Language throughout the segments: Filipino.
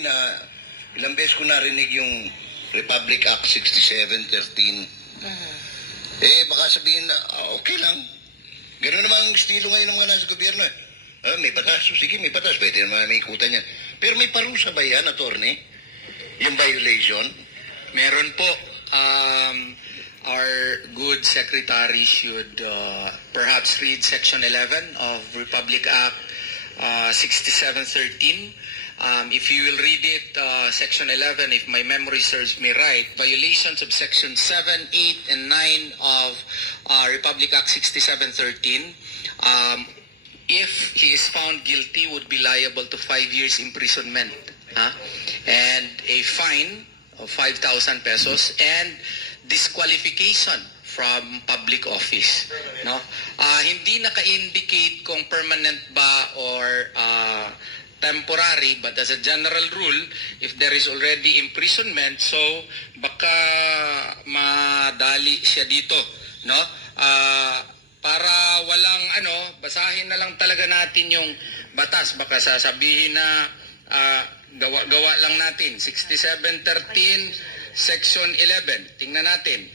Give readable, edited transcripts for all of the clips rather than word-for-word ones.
Na ilang beses ko narinig yung Republic Act 6713. Baka sabihin na okay lang. Ganoon naman ang estilo ngayon ng mga nasa gobyerno. May batas. Sige, may batas. Pwede naman may ikutan yan. Pero may parusa ba yan, attorney? Yung violation? Meron po. Our good secretary should perhaps read Section 11 of Republic Act 6713. If you will read it, Section 11, if my memory serves me right, violations of Section 7, 8, and 9 of Republic Act 6713, if he is found guilty, would be liable to 5 years imprisonment and a fine of 5,000 pesos and disqualification from public office. No? Hindi naka-indicate kung permanent ba or temporary, but as a general rule, if there is already imprisonment, so baka madali siya dito, no? Para walang basahin na lang talaga natin yung batas. Baka sasabihin na gawa lang natin. 6713 Section 11. Tingnan natin.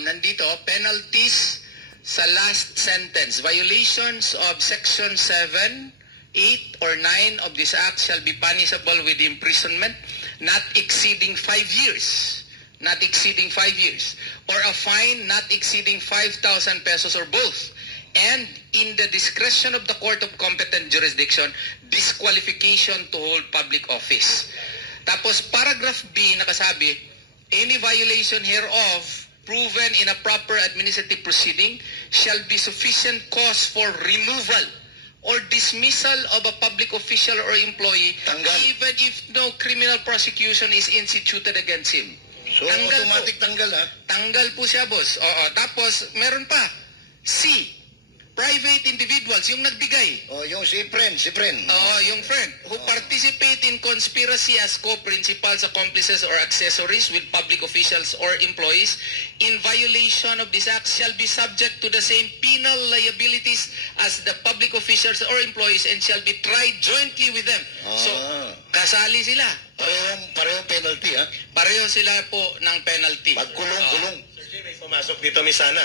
Nandito, penalties sa last sentence. Violations of Section 7, 8 or 9 of this act shall be punishable with imprisonment not exceeding 5 years. Not exceeding 5 years. Or a fine not exceeding 5,000 pesos or both. And in the discretion of the court of competent jurisdiction, disqualification to hold public office. Tapos paragraph B nakasabi, any violation hereof proven in a proper administrative proceeding shall be sufficient cause for removal or dismissal of a public official or employee even if no criminal prosecution is instituted against him. So, automatic tanggal Tanggal po siya, boss. Oo. Tapos, meron pa. C. Private individuals, yung nagbigay. Yung si friend. Yung friend. Who participate in conspiracy as co-principals, accomplices, or accessories with public officials or employees in violation of this act shall be subject to the same penal liabilities as the public officials or employees and shall be tried jointly with them. So, kasali sila. Parehong penalty, Pareho sila po ng penalty. Pagkulong-kulong. Sir, may pumasok dito, Misana,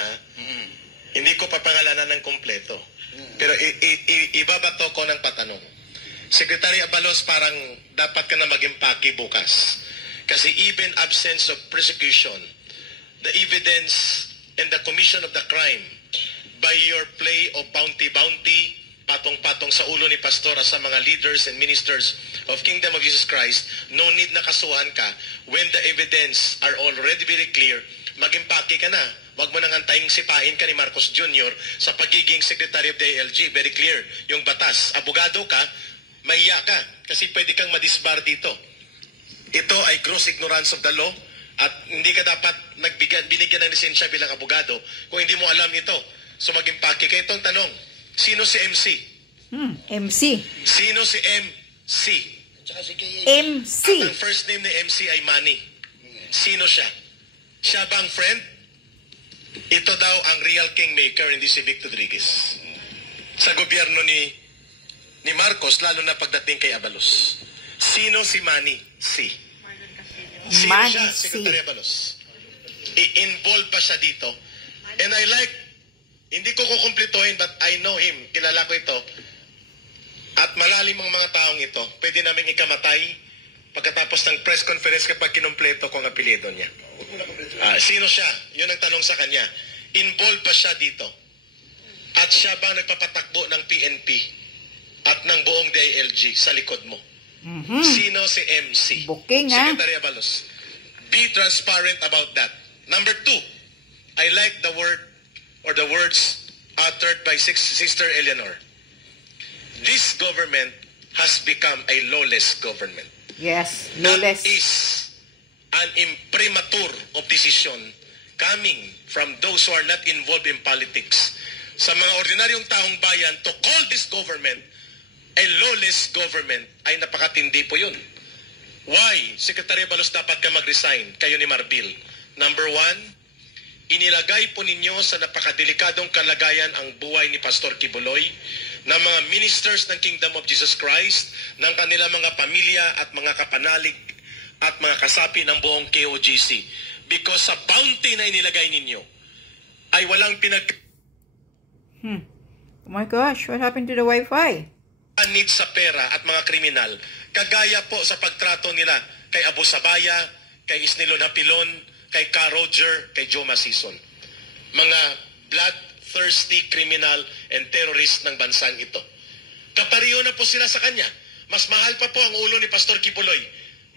Hindi ko papangalanan ng kompleto. Pero ibabato ko ng patanong. Secretary Abalos, parang dapat ka na mag-impake bukas. Kasi even absence of prosecution, the evidence and the commission of the crime by your play of bounty, patong-patong sa ulo ni Pastora sa mga leaders and ministers of Kingdom of Jesus Christ, no need na kasuhan ka. When the evidence are already very clear, mag-impake ka na. Huwag mo nang antayin sipain ka ni Marcos Jr. sa pagiging Secretary of the ALG. Very clear. Yung batas. Abogado ka, mahiya ka. Kasi pwede kang madisbar dito. Ito ay gross ignorance of the law at hindi ka dapat binigyan ng lisensya bilang abogado kung hindi mo alam ito. So mag-impake ka. Itong tanong, sino si MC? MC. Sino si MC? MC. At ang first name ni MC ay Manny. Sino siya? Siya bang friend? Ito daw ang real kingmaker, hindi si Vic Rodriguez. Sa gobyerno ni Marcos, lalo na pagdating kay Abalos. Sino si Manny C? Sino siya, Secretary Abalos? I-involve pa siya dito. And I like, hindi ko kukumplituhin, but I know him. Kilala ko ito. At malalim ang mga taong ito. Pwede namin ikamatay pagkatapos ng press conference kapag kinumpleto ko ang apelyido niya. Sino siya? Yun ang tanong sa kanya. Involved ba siya dito? At siya ba nagpapatakbo ng PNP at ng buong DILG sa likod mo? Sino si MC? Booking, Secretary Abalos. Be transparent about that. Number 2, I like the word or the words uttered by Sister Eleanor. This government has become a lawless government. Yes, lawless. That is an imprimatur of decision coming from those who are not involved in politics. Sa mga ordinaryong taong bayan, to call this government a lawless government ay napakatindi po yun. Why? Secretary Abalos, dapat ka mag-resign, kayo ni Marbil. Number 1, inilagay po ninyo sa napakadelikadong kalagayan ang buhay ni Pastor Kibuloy, ng mga ministers ng Kingdom of Jesus Christ, ng kanilang mga pamilya at mga kapanalig at mga kasapi ng buong KOGC. Because sa bounty na inilagay ninyo ay walang Oh my gosh, what happened to the Wi-Fi? need sa pera at mga kriminal, kagaya po sa pagtrato nila kay Abu Sabaya, kay Isnilon Hapilon, kay Ka Roger, kay Joe Masison. Mga bloodthirsty criminal and terrorist ng bansang ito. Kapariyo na po sila sa kanya. Mas mahal pa po ang ulo ni Pastor Kibuloy,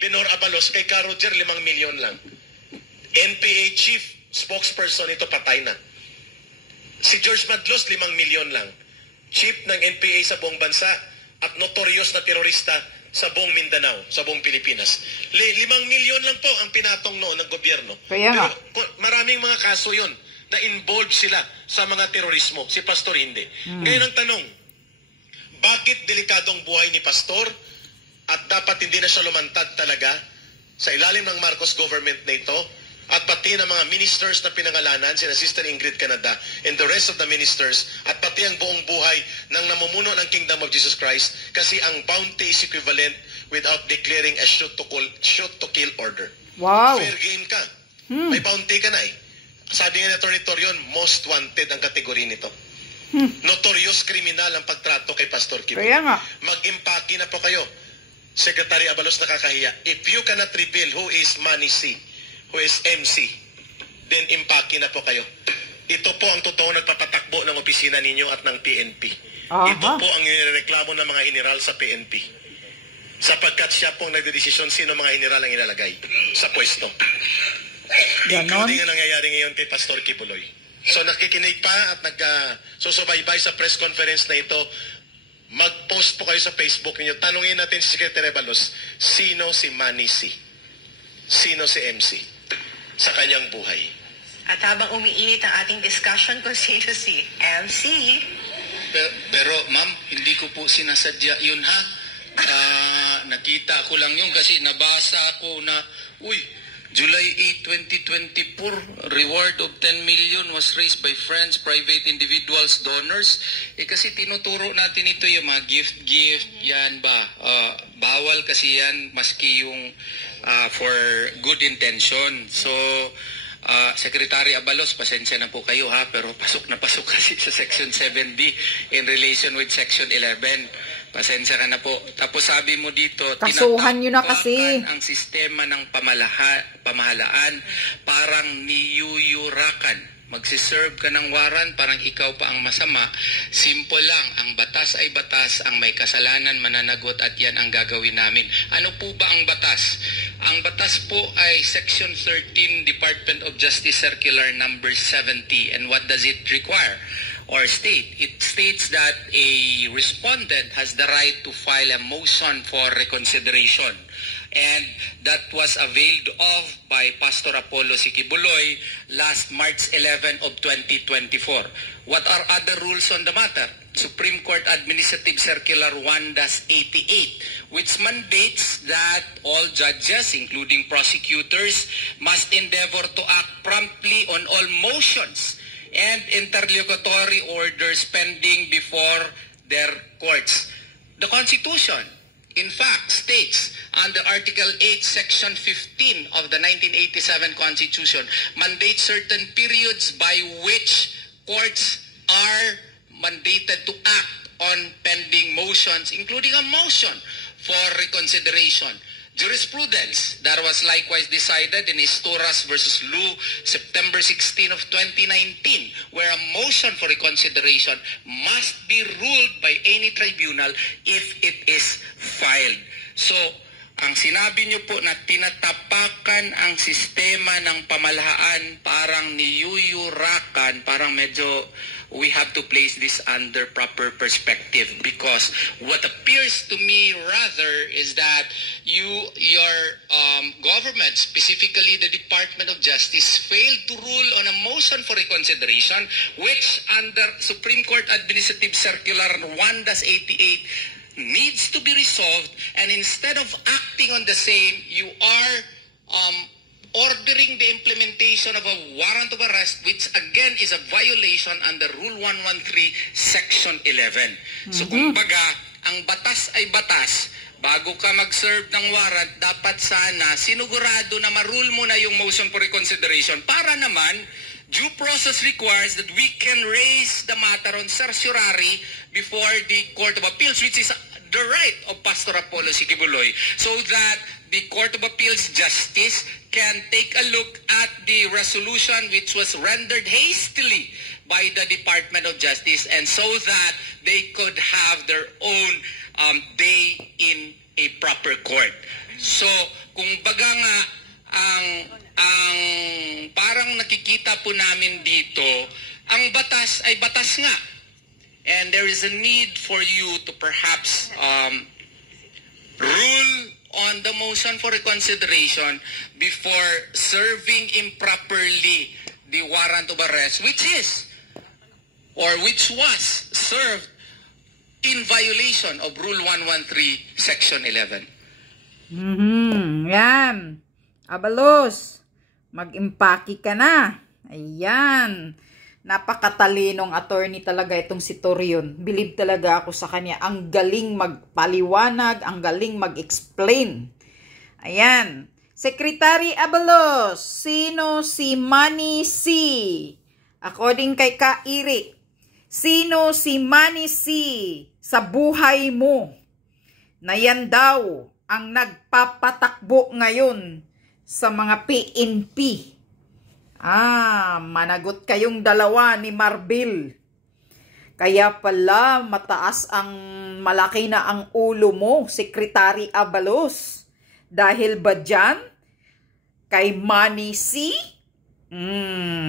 Lenore Abalos, kay Ka Roger, 5 milyon lang. NPA chief spokesperson ito patay na. Si George Madlos, 5 milyon lang. Chief ng NPA sa buong bansa at notorious na terorista sa buong Mindanao, sa buong Pilipinas. 5 milyon lang po ang pinatong noon ng gobyerno. Kaya nga. Pero maraming mga kaso yun na involved sila sa mga terorismo. Si Pastor hindi. Ngayon ang tanong, bakit delikadong buhay ni Pastor at dapat hindi na siya lumantad talaga sa ilalim ng Marcos government na ito at pati ng mga ministers na pinangalanan, sina Sister Ingrid Canada and the rest of the ministers at pati ang buong buhay ng namumuno ng Kingdom of Jesus Christ kasi ang bounty is equivalent without declaring a shoot to kill order. Wow. Fair game ka. May bounty ka na eh. Sabi nga ni Atty. Torion, most wanted ang kategory nito. Notorious criminal ang pagtrato kay Pastor Kibuloy. Kaya nga. Mag-impake na po kayo. Secretary Abalos, nakakahiya. If you cannot reveal who is Manny C, who is MC, then impake na po kayo. Ito po ang totoo nagpapatakbo ng opisina ninyo at ng PNP. Ito po ang nireklamo ng mga general sa PNP. Sapagkat siya pong nagdedesisyon sino mga general ang ilalagay sa pwesto. Ganon? Including ang nangyayari ngayon kay Pastor Kibuloy. So nakikinig pa at nagsusubaybay sa press conference na ito, mag-post po kayo sa Facebook niyo. Tanungin natin si Secretary Abalos, sino si Manny C? Sino si MC sa kanyang buhay? At habang umiinit ang ating discussion kung sino si MC, Pero ma'am, hindi ko po sinasadya yun ha. Nakita ko lang yun kasi nabasa ko na, July 8, 2024, reward of 10 million was raised by friends, private individuals, donors. Kasi tinuturo natin ito yung mga gift, yan ba? Bawal kasi yan maski yung for good intention. So, Secretary Abalos, pasensya na po kayo ha, pero pasok na pasok kasi sa Section 7B in relation with Section 11. Pasensya ka na po. Tapos sabi mo dito, Kasuhan nyo na kasi. ang sistema ng pamahalaan parang niyuyurakan. Magsiserve ka ng waran, parang ikaw pa ang masama. Simple lang, ang batas ay batas, ang may kasalanan mananagot at yan ang gagawin namin. Ano po ba ang batas? Ang batas po ay Section 13, Department of Justice Circular number 70. And what does it require? Or state? It states that a respondent has the right to file a motion for reconsideration. And that was availed of by Pastor Apollo Kibuloy last March 11 of 2024. What are other rules on the matter? Supreme Court Administrative Circular 1-88, which mandates that all judges, including prosecutors, must endeavor to act promptly on all motions and interlocutory orders pending before their courts. The Constitution, in fact, states under Article 8, Section 15 of the 1987 Constitution, mandates certain periods by which courts are mandated to act on pending motions, including a motion for reconsideration. Jurisprudence that was likewise decided in Estoras versus Lu, September 16 of 2019, where a motion for reconsideration must be ruled by any tribunal if it is filed. So, ang sinabi niyo po na tinatapakan ang sistema ng pamahalaan, parang niyuyurakan, parang medyo we have to place this under proper perspective, because what appears to me rather is that your government, specifically the Department of Justice, failed to rule on a motion for reconsideration, which under Supreme Court Administrative Circular 1-88 needs to be resolved, and instead of acting on the same, you are ordering the implementation of a warrant of arrest, which again is a violation under Rule 113, Section 11. So kumbaga, ang batas ay batas. Bago ka mag-serve ng warrant, dapat sana sinugurado na marule mo na yung motion for reconsideration para naman due process requires that we can raise the matter on certiorari before the Court of Appeals, which is the right of Pastor Apollo Sikibuloy, so that the Court of Appeals Justice can take a look at the resolution which was rendered hastily by the Department of Justice, and so that they could have their own day in a proper court. So, kung baga nga, ang parang nakikita po namin dito, ang batas ay batas nga. And there is a need for you to perhaps rule on the motion for reconsideration before serving improperly the warrant of arrest, which was served in violation of Rule 113, Section 11. Yan. Abalos, mag-impake ka na. Ayan. Napakatalinong attorney talaga itong si Torion. Believe talaga ako sa kanya. Ang galing magpaliwanag, ang galing mag-explain. Ayan. Secretary Abalos, sino si Manny C? According kay Ka Eric, sino si Manny C sa buhay mo? Na yan daw ang nagpapatakbo ngayon sa mga PNP. Managot kayong dalawa ni Marbil. Kaya pala mataas malaki na ang ulo mo, Secretary Abalos. Dahil ba dyan? Kay Manny C?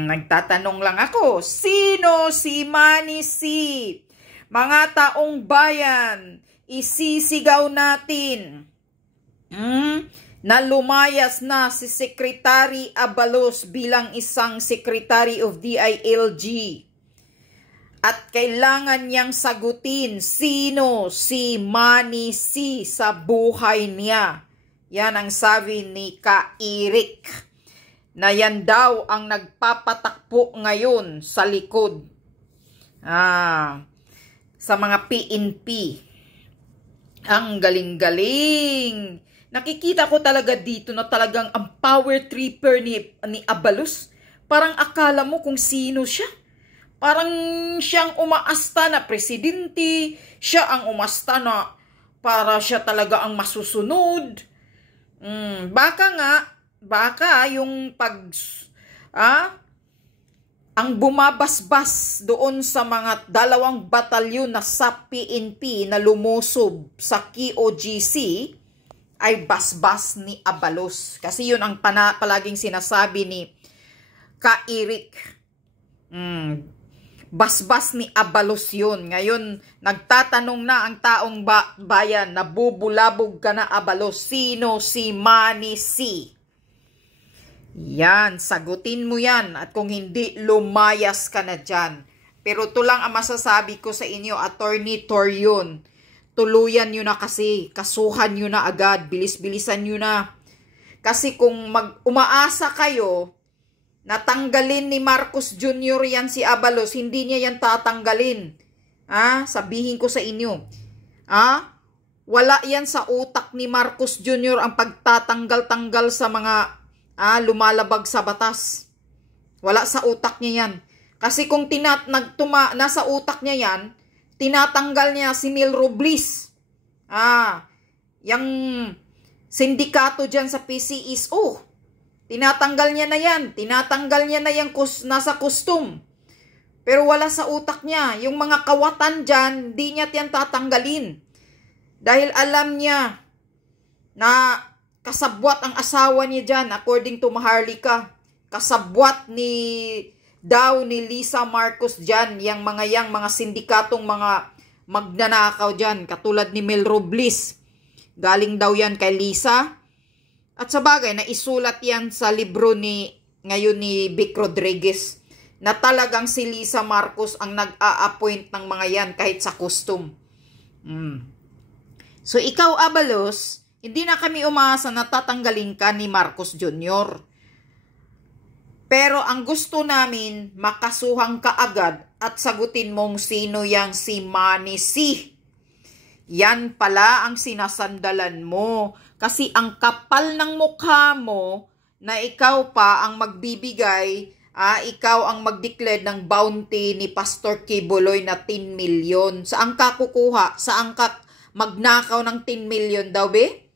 Nagtatanong lang ako, sino si Manny C? Mga taong bayan, isisigaw natin. Na lumayas na si Secretary Abalos bilang isang Secretary of DILG. At kailangan niyang sagutin sino si Manny C sa buhay niya. Yan ang sabi ni Ka Eric. Na yan daw ang nagpapatakbo ngayon sa likod. Sa mga PNP. Ang galing-galing. Nakikita ko talaga dito na talagang ang power tripper ni Abalos. Parang akala mo kung sino siya. Parang siyang umaasta na presidente. Siya ang umasta na para siya talaga ang masusunod. Baka yung ang bumabasbas doon sa mga 2 batalyon na sa PNP na lumusob sa KOGC ay basbas ni Abalos. Kasi yun ang palaging sinasabi ni Ka Eric. Basbas ni Abalos yun. Ngayon, nagtatanong na ang taong bayan, nabubulabog ka na Abalos. Sino si Manny C? Yan, sagutin mo yan. At kung hindi, lumayas ka na dyan. Pero ito lang ang masasabi ko sa inyo, Attorney Torion. Tuluyan nyo na kasi. Kasuhan nyo na agad. Bilis-bilisan nyo na. Kasi kung umaasa kayo, natanggalin ni Marcos Jr. yan si Abalos, hindi niya yan tatanggalin. Sabihin ko sa inyo. Wala yan sa utak ni Marcos Jr. ang pagtatanggal-tanggal sa mga lumalabag sa batas. Wala sa utak niya yan. Kasi kung nasa utak niya yan, tinatanggal niya si Mil Robles. Yung sindikato dyan sa PCSO. Tinatanggal niya na yan. Tinatanggal niya na yung nasa custom. Pero wala sa utak niya. Yung mga kawatan dyan, di niya yan tatanggalin. Dahil alam niya na kasabwat ang asawa niya dyan, according to Maharlika. Kasabwat ni Lisa Marcos dyan, yung mga sindikatong mga magnanakaw dyan, katulad ni Mel Robles. Galing daw yan kay Lisa. At sa bagay, naisulat yan sa libro ngayon ni Vic Rodriguez, na talagang si Lisa Marcos ang nag-a-appoint ng mga yan kahit sa custom. So ikaw, Abalos, hindi na kami umaasa na tatanggalin ka ni Marcos Jr. Pero ang gusto namin, makasuhan ka agad at sagutin mong sino yang si Manny C. Yan pala ang sinasandalan mo. Kasi ang kapal ng mukha mo na ikaw pa ang magbibigay, ikaw ang mag-declare ng bounty ni Pastor Kibuloy na 10 million. Saan ka kukuha? Saan ka magnakaw ng 10 million daw, be?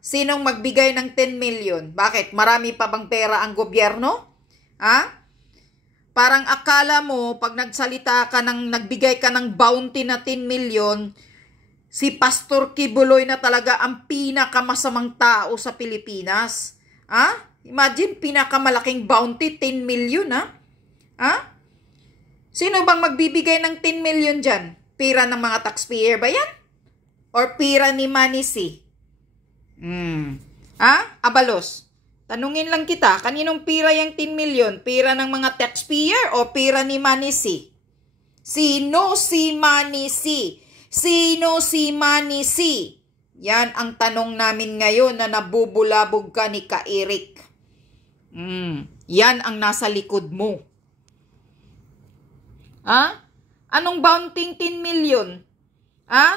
Sinong magbigay ng 10 million? Bakit? Marami pa bang pera ang gobyerno? Parang akala mo, pag nagsalita ka nagbigay ka ng bounty na 10 million, si Pastor Kibuloy na talaga ang pinakamasamang tao sa Pilipinas. Imagine, pinakamalaking bounty, 10 million, Sino bang magbibigay ng 10 million dyan? Pira ng mga taxpayer ba yan? Or pira ni Manny C? Abalos, tanungin lang kita, kaninong pira yung 10 million? Pira ng mga taxpayer o pira ni Manny C? Sino si Manny C? Sino si Manny C? Yan ang tanong namin ngayon na nabubulabog ka ni Ka-Eric. Yan ang nasa likod mo. Anong bounty 10 million?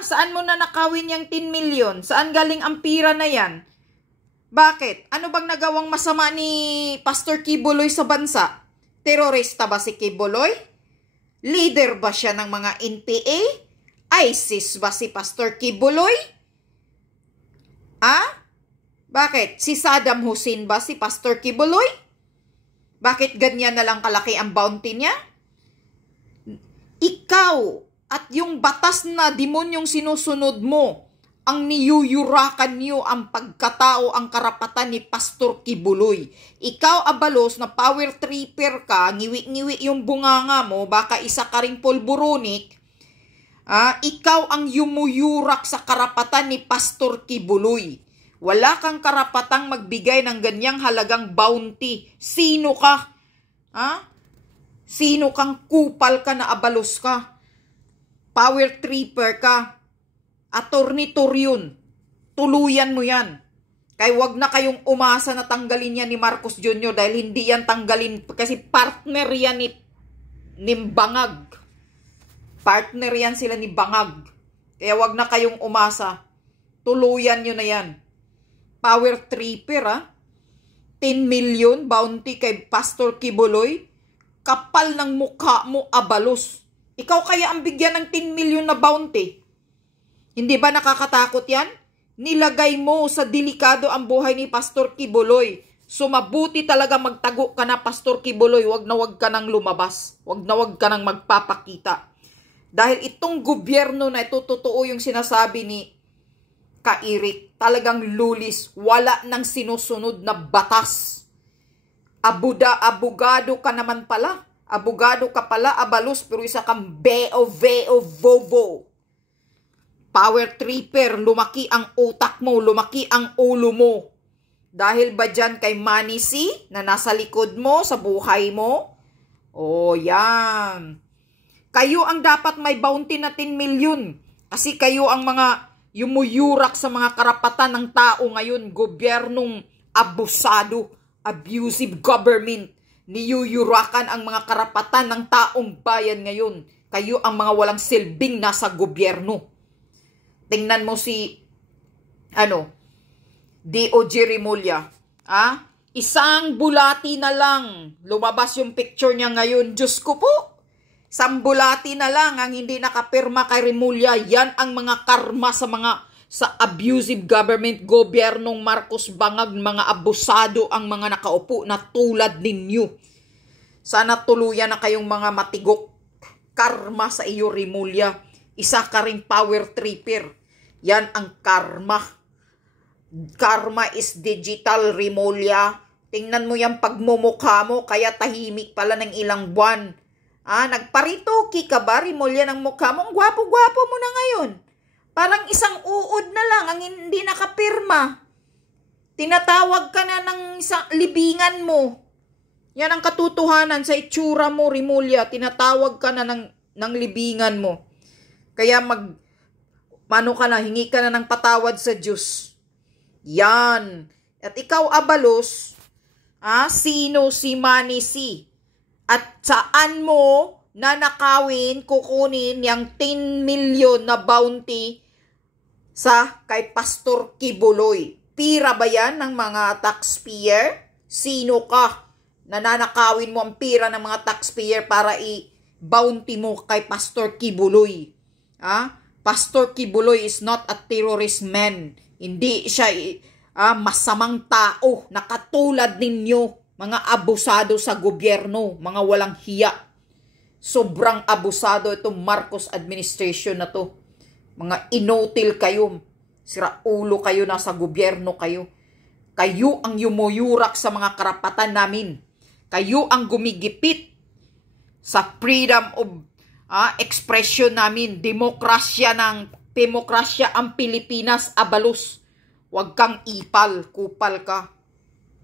Saan mo na nakawin yung 10 million? Saan galing ang pira na yan? Bakit? Ano bang nagawang masama ni Pastor Kibuloy sa bansa? Terorista ba si Kibuloy? Leader ba siya ng mga NPA? ISIS ba si Pastor Kibuloy? Bakit? Si Saddam Hussein ba si Pastor Kibuloy? Bakit ganyan na lang kalaki ang bounty niya? Ikaw at yung batas na demonyong sinusunod mo ang niyuyurakan niyo ang pagkatao, ang karapatan ni Pastor Kibuloy. Ikaw, Abalos, na power tripper ka, ngiwi-ngiwi yung bunganga mo, baka isa ka ring pulburonik, ikaw ang yumuyurak sa karapatan ni Pastor Kibuloy. Wala kang karapatang magbigay ng ganyang halagang bounty. Sino ka? Sino kang kupal ka na Abalos ka? Power tripper ka. Attorney yun. Tuluyan mo yan. Kaya wag na kayong umasa na tanggalin yan ni Marcos Jr. dahil hindi yan tanggalin kasi partner yan ni Bangag. Partner yan sila ni Bangag. Kaya wag na kayong umasa. Tuluyan nyo na yan. Power tripper, 10 million bounty kay Pastor Kibuloy. Kapal ng mukha mo, Abalos. Ikaw kaya ang bigyan ng 10 million na bounty. Hindi ba nakakatakot yan? Nilagay mo sa delikado ang buhay ni Pastor Kibuloy. So mabuti talaga magtago ka na, Pastor Kibuloy. Wag na wag ka nang lumabas. Wag na wag ka nang magpapakita. Dahil itong gobyerno na ito, totoo yung sinasabi ni Ka-Eric. Talagang lulis. Wala nang sinusunod na batas. Abogado ka naman pala. Abogado ka pala, Abalos, pero isa kang vovo. Power tripper, lumaki ang utak mo, lumaki ang ulo mo. Dahil ba dyan kay Manny C na nasa likod mo, sa buhay mo? Yan. Kayo ang dapat may bounty na 10 million. Kasi kayo ang mga yumuyurak sa mga karapatan ng tao ngayon. Gobyernong abusado, abusive government. Niyuyurakan ang mga karapatan ng taong bayan ngayon. Kayo ang mga walang silbing nasa gobyerno. Tingnan mo si D.O.J. Remulla. Isang bulati na lang. Lumabas yung picture niya ngayon. Diyos ko po. Isang bulati na lang ang hindi nakapirma kay Remulla. Yan ang mga karma sa abusive government, gobyernong Marcos Bangag, mga abusado ang mga nakaupo na tulad ninyo. Sana tuluyan na kayong mga matigok. Karma sa iyo, Remulla. Isa ka ring power tripper. Yan ang karma. Karma is digital, Remulla. Tingnan mo yung pagmumukha mo, kaya tahimik pala ng ilang buwan. Nagparitoki ka ba, Remulla, ng mukha mo? Ang gwapo-gwapo mo na ngayon. Parang isang uod na lang ang hindi nakapirma. Tinatawag ka na ng isang libingan mo. Yan ang katotohanan sa itsura mo, Remulla. Tinatawag ka na ng libingan mo. Kaya hingi ka na ng patawad sa Diyos. Yan. At ikaw, Abalos, Sino si Manny C? At saan mo nanakawin, kukunin yung 10 million na bounty sa kay Pastor Kibuloy? Pira ba yan ng mga taxpayer? Sino ka? Nananakawin mo ang pira ng mga taxpayer para i-bounty mo kay Pastor Kibuloy. Pastor Kibuloy is not a terrorist man. Hindi siya masamang tao na katulad ninyo, mga abusado sa gobyerno, mga walang hiya. Sobrang abusado itong Marcos administration na to. Mga inotil kayo, siraulo kayo, nasa gobyerno kayo. Kayo ang yumuyurak sa mga karapatan namin. Kayo ang gumigipit sa freedom of expression namin. Demokrasya ang Pilipinas, abalos. Huwag kang ipal, kupal ka.